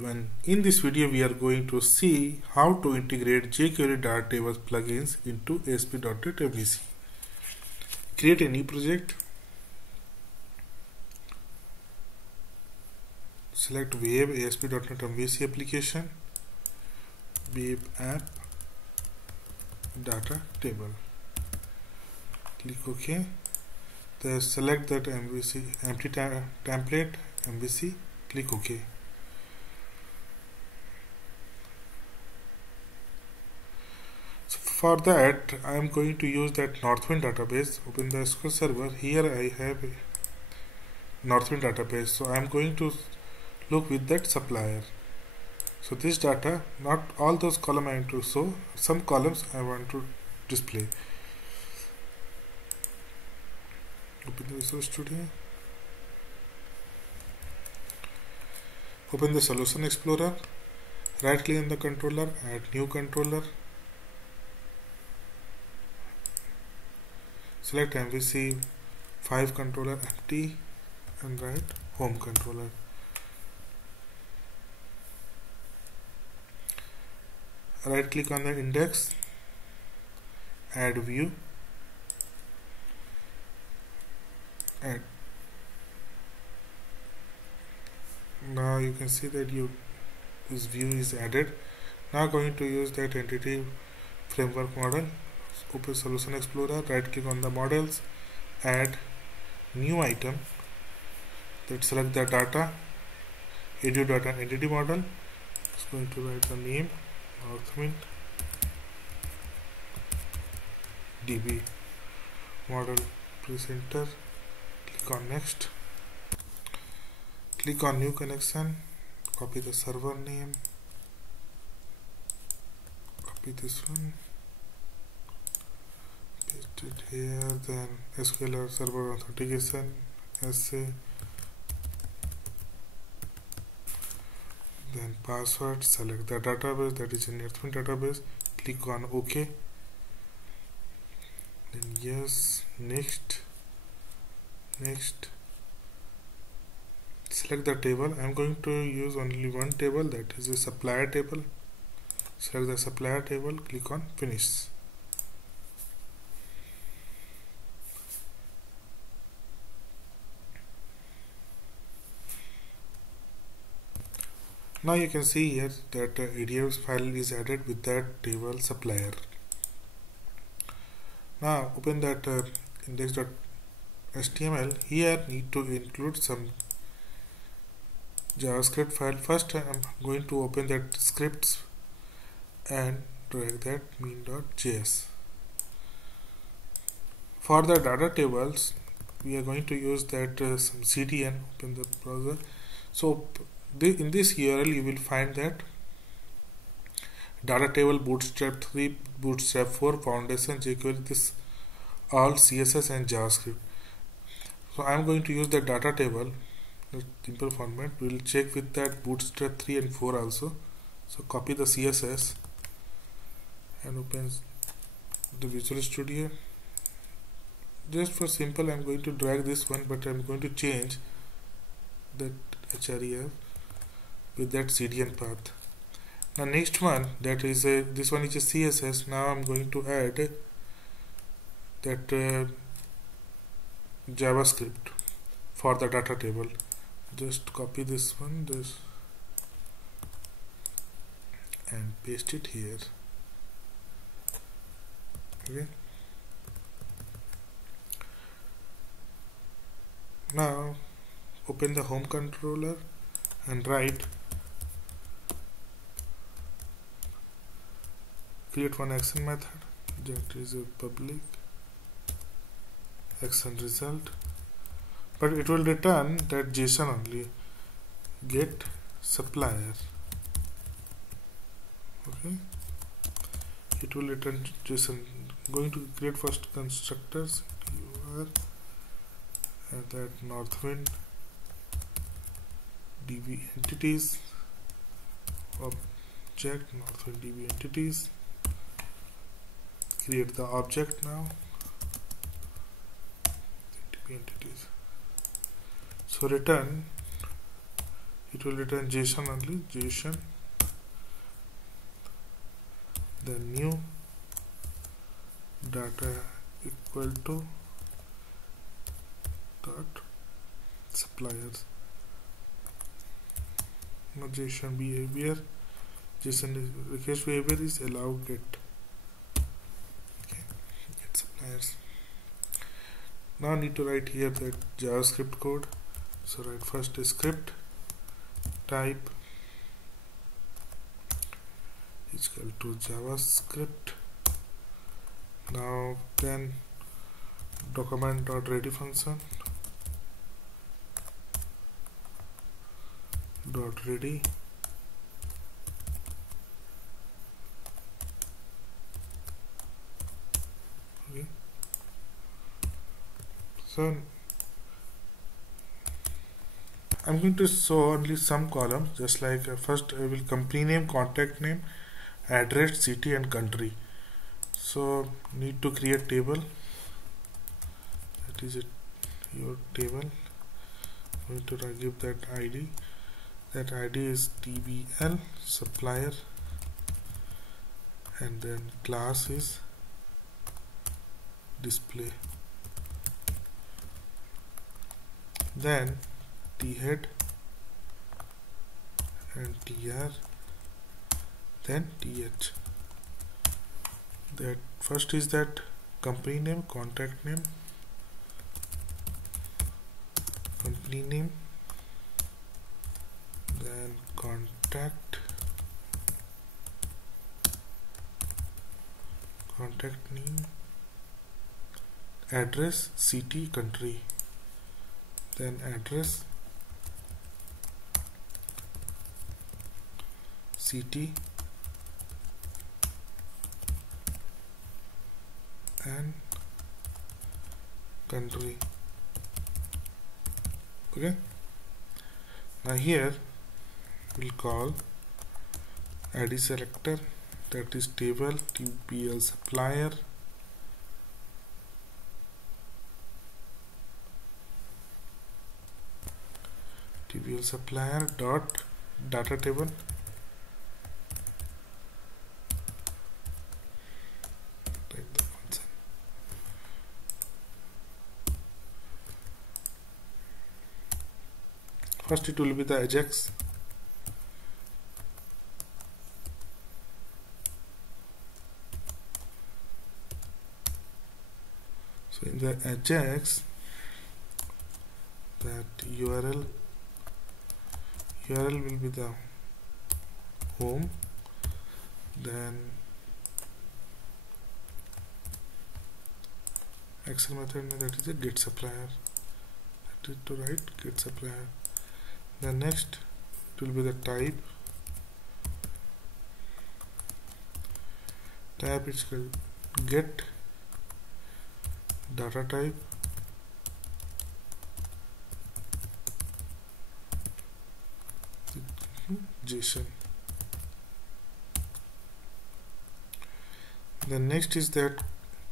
In this video, we are going to see how to integrate jQuery DataTables plugins into ASP.NET MVC. Create a new project. Select Web ASP.NET MVC application, Web App, Data Table. Click OK. Then select that MVC empty template MVC. Click OK. For that, I am going to use that Northwind database. Open the SQL server. Here I have a Northwind database. So I am going to look with that supplier. So this data, not all those columns I want to show. Some columns I want to display. Open the Visual Studio. Open the Solution Explorer. Right click on the controller. Add new controller. Select MVC 5 controller empty and write home controller. Right click on the index, add view, and now you can see that this view is added. Now going to use that entity framework model. Open Solution Explorer, right click on the models, add new item, that select the data, edit data entity model. It's going to write the name Northwind DB model, press enter, click on next, click on new connection, copy the server name, copy this one, paste it here, then SQL server authentication, SA, then password, select the database, that is a Northwind database, click on OK, then yes, next, select the table. I am going to use only one table, that is a supplier table. Select the supplier table, click on finish. Now you can see here that ADF file is added with that table supplier. Now open that index.html. Here need to include some JavaScript file. First I am going to open that scripts and drag that mean.js. For the data tables, we are going to use that some CDN. Open the browser. So in this URL you will find that DataTable Bootstrap 3, Bootstrap 4, Foundation, jQuery, this all CSS and JavaScript. So I am going to use the DataTable, the simple format. We will check with that Bootstrap 3 and 4 also. So copy the CSS and open the Visual Studio. Just for simple, I am going to drag this one, but I am going to change that href with that CDN path. Now next one, that is this one is a CSS. Now I'm going to add that JavaScript for the data table. Just copy this one, and paste it here. Okay. Now open the home controller and write create one action method, that is a public action result, but it will return that JSON only, get supplier. Okay, it will return JSON. Going to create first constructors, and that Northwind DB entities, object Northwind DB entities, create the object now, DB entities. So return it will return JSON only, JSON, then new data equal to dot suppliers. Now JSON behavior, JSON request behavior is allow get. Okay, get suppliers. Now I need to write here that JavaScript code. So write first a script type is equal to JavaScript. Now then document.ready function dot ready okay. So I'm going to show only some columns, just like first I will company name, contact name, address, city and country. So need to create table, that is it, your table. I'm going to give that ID. That ID is TBL supplier, and then class is display. Then Thead and TR, then TH. That first is that company name, contact name, company name, then contact name, address, city, country, then address, city and country. Okay, now here we'll call ID selector, that is table TBL supplier, TBL supplier dot data table. First it will be the Ajax. So in the Ajax, that URL will be the home, then Excel method, that is a get supplier, that is to write get supplier. Then next it will be the type is called get data type, JSON. Then next is that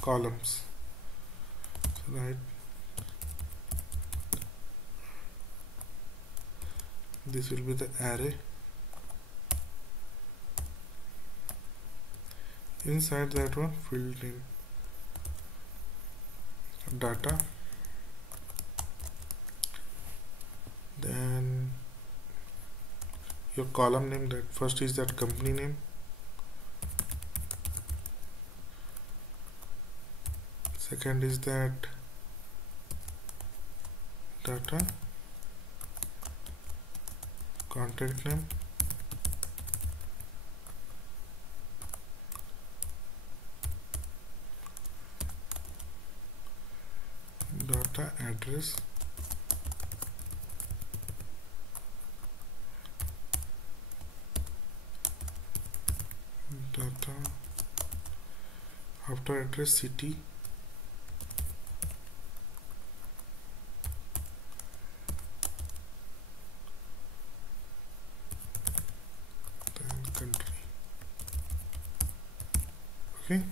columns, so right, this will be the array. Inside that one, field name, data, then your column name, that first is that company name, second is that data, contact name, data address, data after address, city, then country. Okay,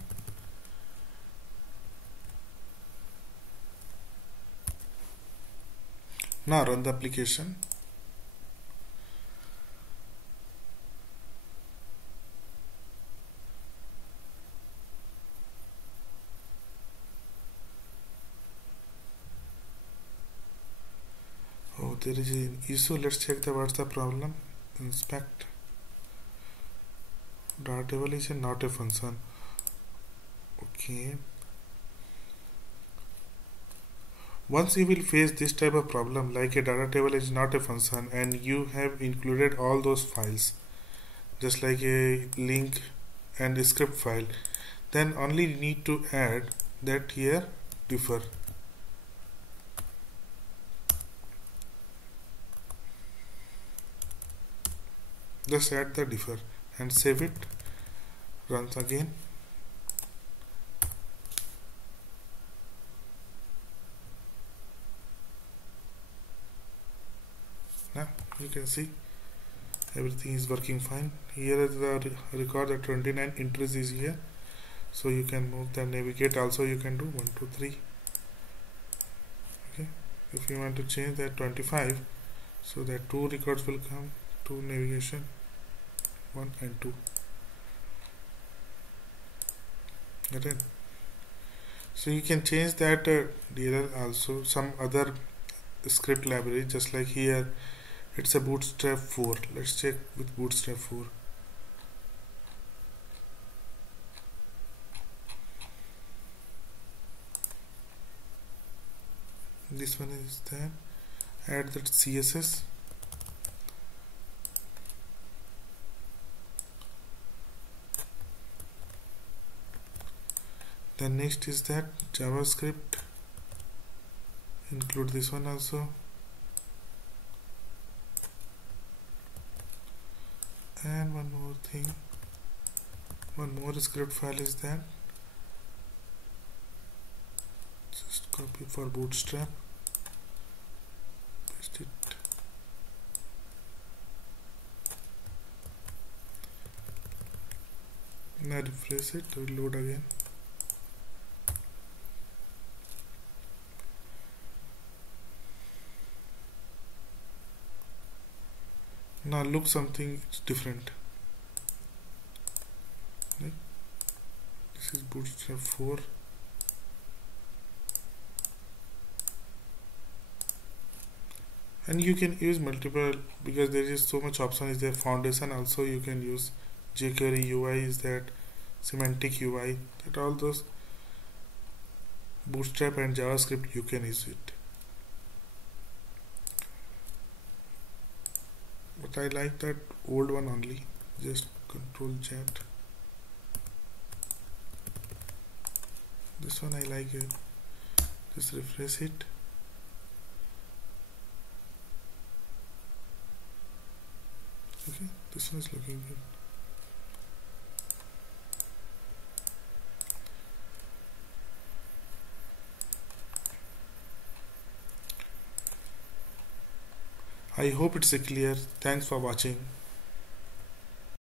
now run the application. there is an issue. Let's check what's the problem. Inspect. Data table is not a function. Okay. Once you will face this type of problem, like a data table is not a function and you have included all those files, just like a link and a script file, then only need to add that here differ. Just add the differ and save it. Runs again. Now you can see everything is working fine. Here is the record that 29 entries is here, so you can move the navigate also. You can do 1 2 3. Okay, if you want to change that 25, so that 2 records will come to navigation, 1 and 2. Get it? So you can change that DLL also, some other script library, just like here it's a bootstrap 4. Let's check with bootstrap 4. This one is there. Add that CSS. Then next is that JavaScript. Include this one also. And one more thing, one more script file is that. Just copy for bootstrap, paste it. Now refresh it, reload again. Now look, something different. Right? This is bootstrap 4. And you can use multiple, because there is so much option is there. Foundation also you can use. jQuery UI is that, semantic UI, that all those bootstrap and JavaScript you can use it. But I like that old one only. Just Control Z. This one I like it. Just refresh it. Okay, this one is looking good. I hope it's clear. Thanks for watching.